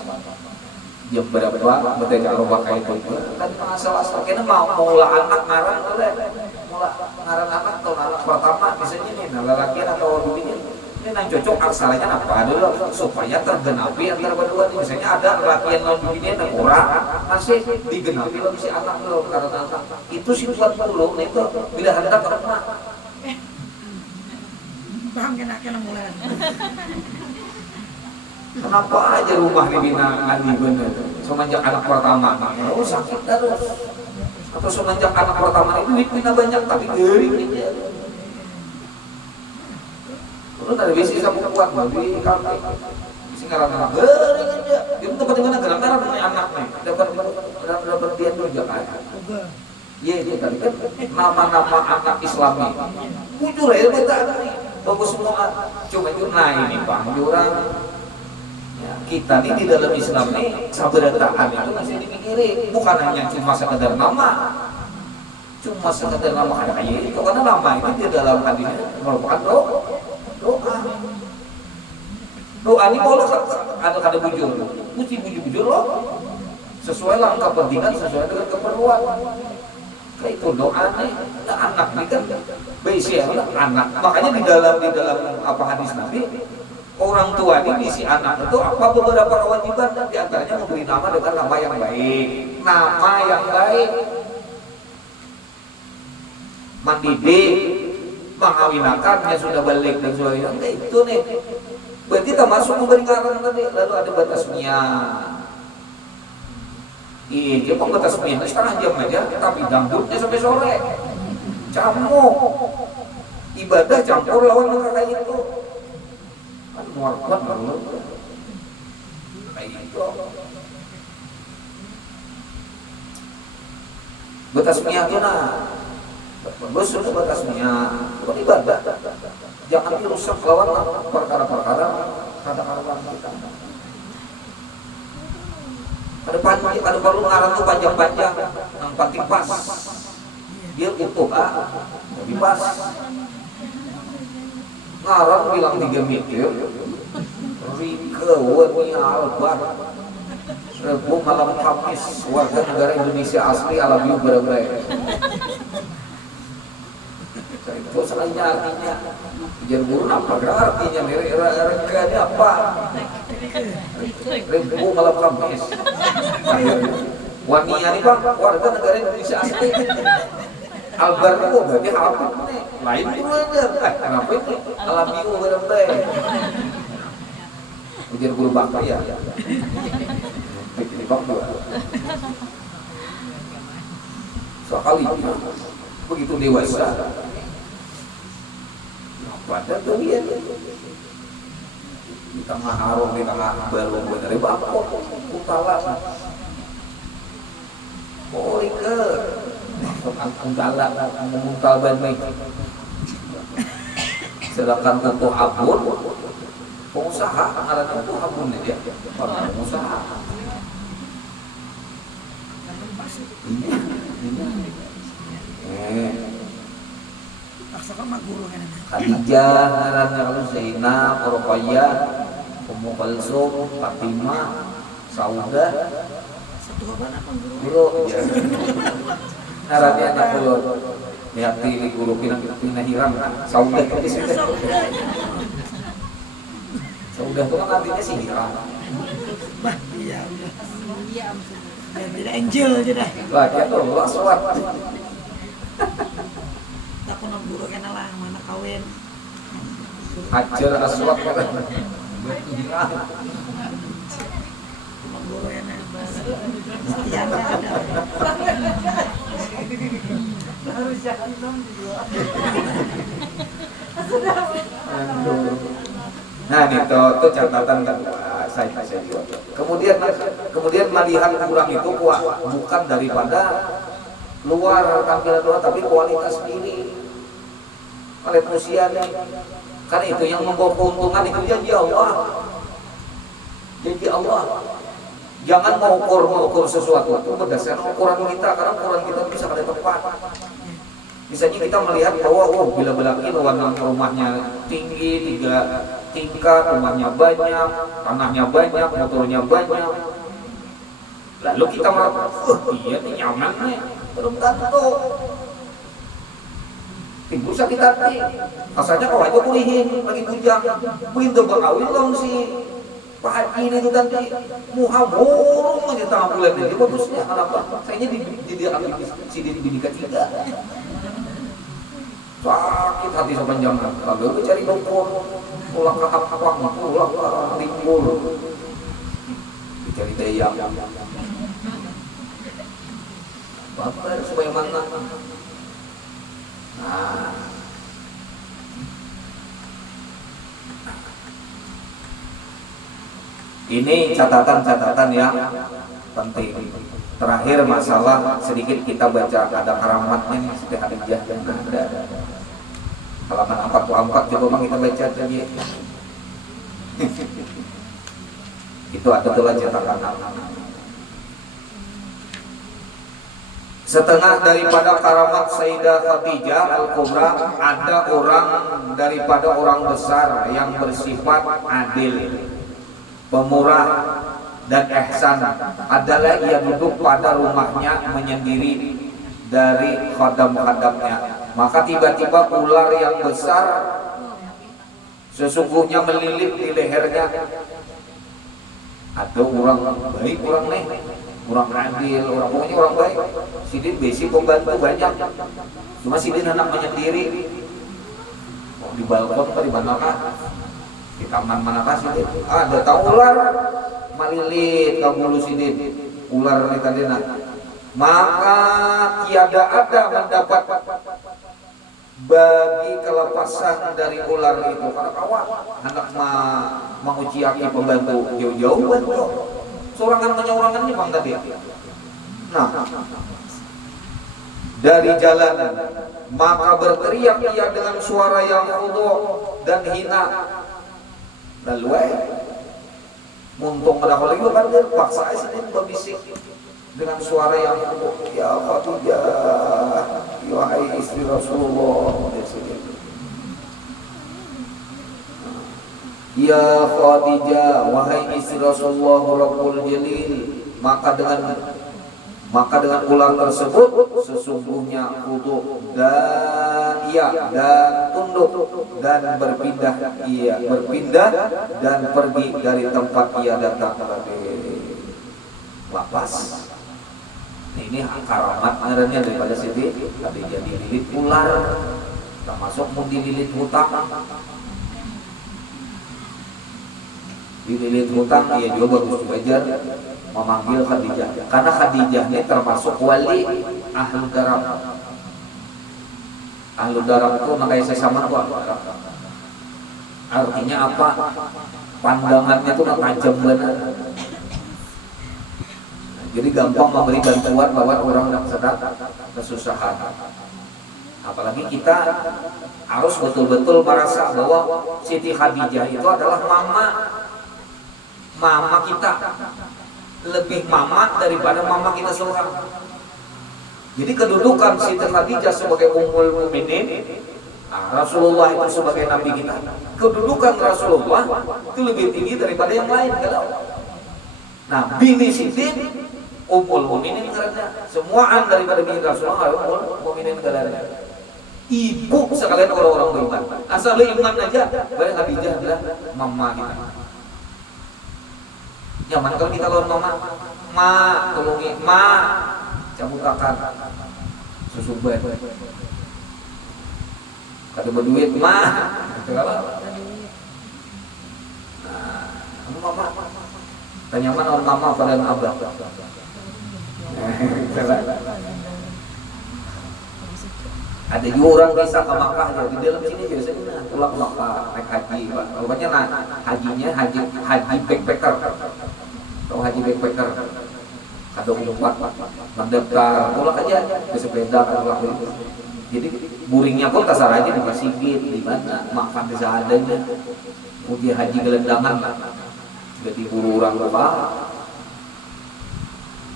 Jam berapa betul kalau pakai itu kan masalah kita mau mula anak ngaran boleh mula ngaran anak atau anak pertama misalnya nih laki atau dunia ini nang cocok aksalanya apa dulu supaya tergenapi antara berdua nih misalnya ada laki yang non dunia dan orang masih digenapi lo si anak lo karena anak itu sih buat dulu itu bila hendak karena Paham kena mulai. Kenapa aja rumah dibina Ali bener semenjak anak pertama oh sakit terus atau semenjak anak pertama itu dibina banyak tapi gering aja lu tadi bisa sama kuat babi kaki bisa ngarang-ngarang gering aja itu tempat dimana gerak-gerak anaknya dapat dia tuh jangan iya itu tadi kan nama-nama anak Islami jujur ya kita bagus semua cuma itu nah ini bang jurang kita ini di dalam Islam ini sabarataan itu masih dipikirin bukan hanya cuma sekedar nama ada kayak itu karena nama ini di dalam hadis merupakan doa ini boleh ada bujur mesti bujur loh sesuai lah kepentingan sesuai dengan keperluan kayak itu doa nih anak ini kan basic anak makanya di dalam apa hadis Nabi orang tua ini si anak itu apa beberapa kewajiban dan diantaranya memberi nama dengan nama yang baik mendidik mengawinakannya sudah balik dan sebagainya itu nih berarti termasuk memberi ngaran tadi lalu ada batasnya dia mau batasnya setengah jam aja tapi dangdutnya sampai sore camuk ibadah campur lawan kayak itu kan muat baru kayak gitu batas niat itu nah bagus sudah batas niat bukan ibadah jangan dirusak lawan perkara-perkara kata-kata kita ada perlu ngaran tuh panjang-panjang yang penting pas dia utuh jadi pas ngaran bilang 3 meter Rike Weni Albar Rebu malam Kamis warga negara Indonesia asli alami berbeda itu selainnya artinya Jerburun apa artinya Rike apa Rebu malam Kamis Wania ini bang warga negara Indonesia asli Albar itu berarti apa nih? Lain itu aja. Kenapa ini? Alam biu bener-bener. Ujian guru bangka ya. Ini bangka. Sekali begitu dewasa. Pada tuh dia di tengah arung, di tengah baru bener bangka. Utala. Oh Rike. Menguntal baik sedangkan untuk abun pengusaha alat itu abun dia orang pengusaha Khadijah ngarannya kalau Zainab Ruqayyah Ummu Kalsum Fatimah Saudah Satu apa guru ngarannya anak guru lihat di guru pindah hilang Saudah di situ Saudah itu kan artinya sih hilang bah iya Dan tidak angel aja dah. Baca dong aswad. Tak pernah buruk kena lah mana kawin. Hajar aswad kan. Cuma buruk yang setiapnya ada. Nah itu catatan kedua saya buat. Kemudian melihat kurang itu bukan daripada luar tampilan luar tapi kualitas diri oleh manusia nih. Karena itu yang membawa keuntungan itu janji Allah. Janji Allah. Jangan mengukur sesuatu itu berdasarkan ukuran kita, karena ukuran kita bisa kada tepat. Misalnya kita melihat bahwa bila belaki warna rumahnya tinggi, 3 tingkat, rumahnya banyak, tanahnya banyak, motornya banyak. Lalu kita merasa, iya nih nyaman nih, belum tentu. Timbul sakit hati. Asalnya kau aja kulihin lagi bujang, begitu berkawin dong sih. Pak Haji ini tuh nanti muhamurung aja tengah bulan ini bagusnya kenapa? Sayanya di binika 3. Sakit hati sepanjang lalu cari dokter, pulang ke Hapang, pulang ke Timbul, dicari daya. Bapak supaya mana? Nah. Ini catatan-catatan yang penting. Terakhir masalah sedikit kita baca ada karamatnya nih Siti Khadijah dan ada halaman 44 coba bang kita baca lagi. Itu ada tuh cetakan. Setengah daripada karamat Sayyidah Khadijah Al-Kubra ada orang daripada orang besar yang bersifat adil, pemurah dan ihsan adalah ia duduk pada rumahnya menyendiri dari khadam-khadamnya. Maka tiba-tiba ular yang besar sesungguhnya melilit di lehernya. Ada orang baik, orang nih, orang adil, pokoknya orang baik. Sidin besi pembantu banyak, cuma Sidin anak menyendiri. Di balkon atau di manakah? Di taman manakah Sidin? Ada tahu ular malilit kabulu Sidin, ular ini tadi nak. Maka tiada ada mendapat bagi kelepasan dari ular itu karena kawan hendak menguciaki pembantu jauh-jauh bantu sorangan menyorangannya bang tadi. Nah dari jalan maka berteriak ia dengan suara yang khudu dan hina. Lalu muntung pada kalau itu kan dia paksa sini berbisik dengan suara yang ya Khadijah, wahai istri Rasulullah, ya Khadijah, wahai istri Rasulullah Rabbul Jalil. Maka dengan ular tersebut sesungguhnya khudu dan tunduk dan berpindah dan pergi dari tempat ia datang lapas. Ini karamat ngarannya daripada Siti Khadijah dililit ular, termasuk mau dililit hutang. Dililit hutang ia juga bagus belajar memanggil Khadijah, karena Khadijah ini termasuk wali ahlu daram. Ahlu daram itu makanya saya sama kok. Artinya apa? Pandangannya tuh tajam benar. Jadi gampang memberi bantuan bahwa orang yang sedang kesusahan. Apalagi kita harus betul-betul merasa bahwa Siti Khadijah itu adalah mama kita, lebih mama daripada mama kita seorang. Jadi kedudukan Siti Khadijah sebagai Ummul Mukminin, Rasulullah itu sebagai Nabi kita, kedudukan Rasulullah itu lebih tinggi daripada yang lain. Nah, bini Sidin Ummul Mukminin karena semuaan daripada bini Rasulullah Ummul Mukminin karena ibu sekalian orang-orang beriman. Asal iman aja, baik Khadijah adalah mama kita. Zaman kalau kita lawan mama, ma, tolongin, ma, cabut akan susu buat. Kada berduit, ma, kalau kamu mama, tanya mana orang mama pada abah. Ada juga orang bisa ke Makkah ya, di dalam sini biasanya pulang ke Makkah naik haji, Pak. Rupanya hajinya haji backpacker. Tahu haji backpacker? Kadang lompat mendaftar, pulang aja ke sepeda pulang itu. Jadi buringnya pun kasar aja di Sigit, di mana makan di seadanya. Kemudian haji gelendangan, jadi buru orang lupa.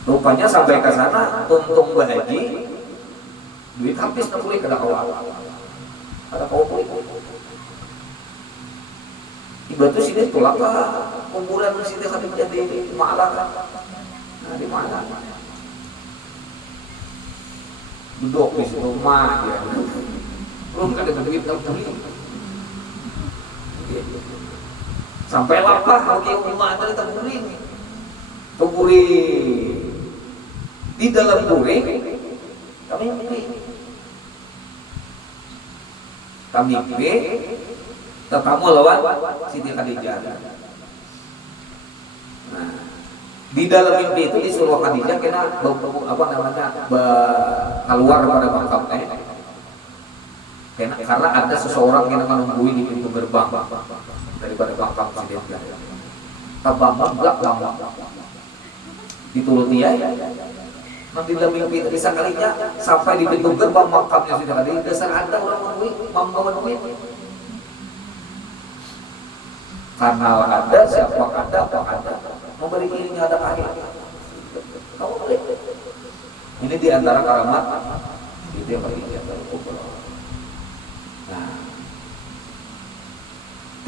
Rupanya sampai ke sana untung berhaji. Duit habis nak boleh kada awal. Ada kau boleh. Iba tu sini tolak lah. Kuburan sini sampai jadi malah. Nah di mana? Duduk di rumah dia. Belum ada duit nak beli. Sampai lapar kalau dia rumah ada terburing. Terburing. Di dalam buring kami tetamu lawan Siti Khadijah. Nah, di dalam mimpi itu disuruh Khadijah kena keluar pada makamnya. Karena ada seseorang yang menunggu di pintu gerbang daripada makam Siti Khadijah. Tabang enggak lama. Dituruti ya. Nanti dalam mimpi bisa kalinya sampai di pintu gerbang makamnya Siti Khadijah. Dasar ada orang membawa duit. Karena ada, siapa ada, apa ada. Memberi irinya ada akhir. Kamu boleh. Ini diantara karamat itu yang bagi dia. Nah,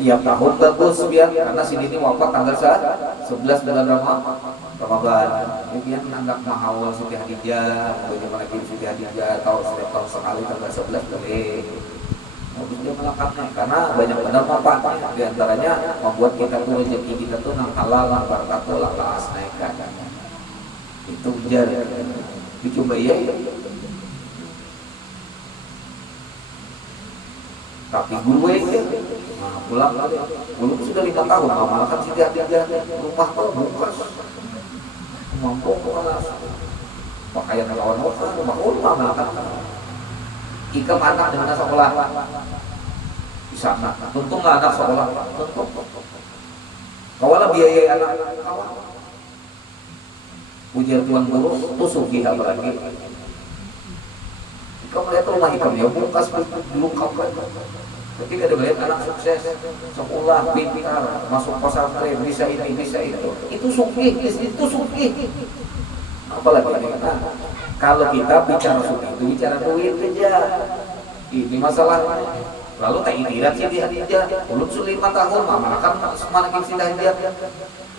tiap tahun bagus biar karena sini ini wafat tanggal 11 bulan Ramadan. Ini anak mahawal Siti Khadijah, bagaimana Siti Khadijah tahu setiap tahun sekali tanggal 11 boleh. Dia melakukannya karena banyak benar manfaatnya. Di antaranya membuat kita tuh rezeki kita tuh nang halal, nang barakatuh, lakas naikkan. Itu ujar. Dicoba ya. Tapi gue pulang belum sudah 5 tahun, malah kan Siti Khadijah rumah tuh buka. Mampu kelas. Pakaian lawan rumah malah kan. Ikam anak dengan sekolah di sana. Tentu nggak anak sekolah. Tentu. Kawalah biaya anak. Kawal. Ujian tuan guru itu sugi apalagi. Ikam melihat rumah ikam ya bukas belum kapan. Ketika ada melihat anak sukses, sekolah, pintar, masuk pesantren, bisa ini, bisa itu sugi, itu sugi. Apalagi nah, kalau kita bicara sugi itu bicara duit aja. Ini masalahnya. Lalu tak itirat Siti Khadijah, belum 5 tahun, mana kan semakin Siti Khadijah.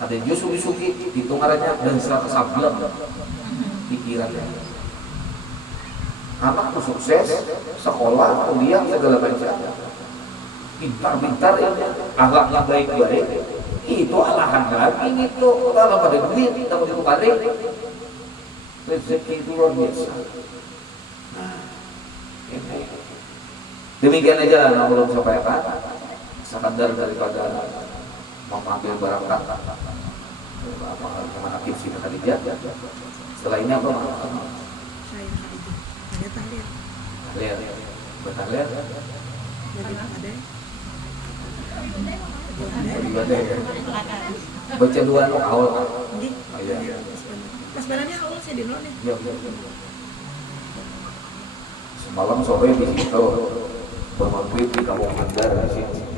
Ada justru sugi hitungannya dan 100 sablon pikirannya. Anak tuh sukses, sekolah, kuliah, segala macam. Pintar-pintar ya, akhlaknya baik-baik. Itu alahan lagi gitu. Kalau pada duit, dapat itu kare. Rezeki itu luar biasa. Nah, ini. Demikian aja lah belum sampaikan. Sekadar daripada mengambil barakat kemana Siti Khadijah. Setelah ini apa? Saya Khadijah. Saya tahliah. Tahliah. Bertahliah. Lagi ada. Ibadah ya. Baca dua awal. Iya. Pas badannya awal saya di nol nih. Iya. Semalam sore di situ bermaghrib di Kampung Bandar di sini.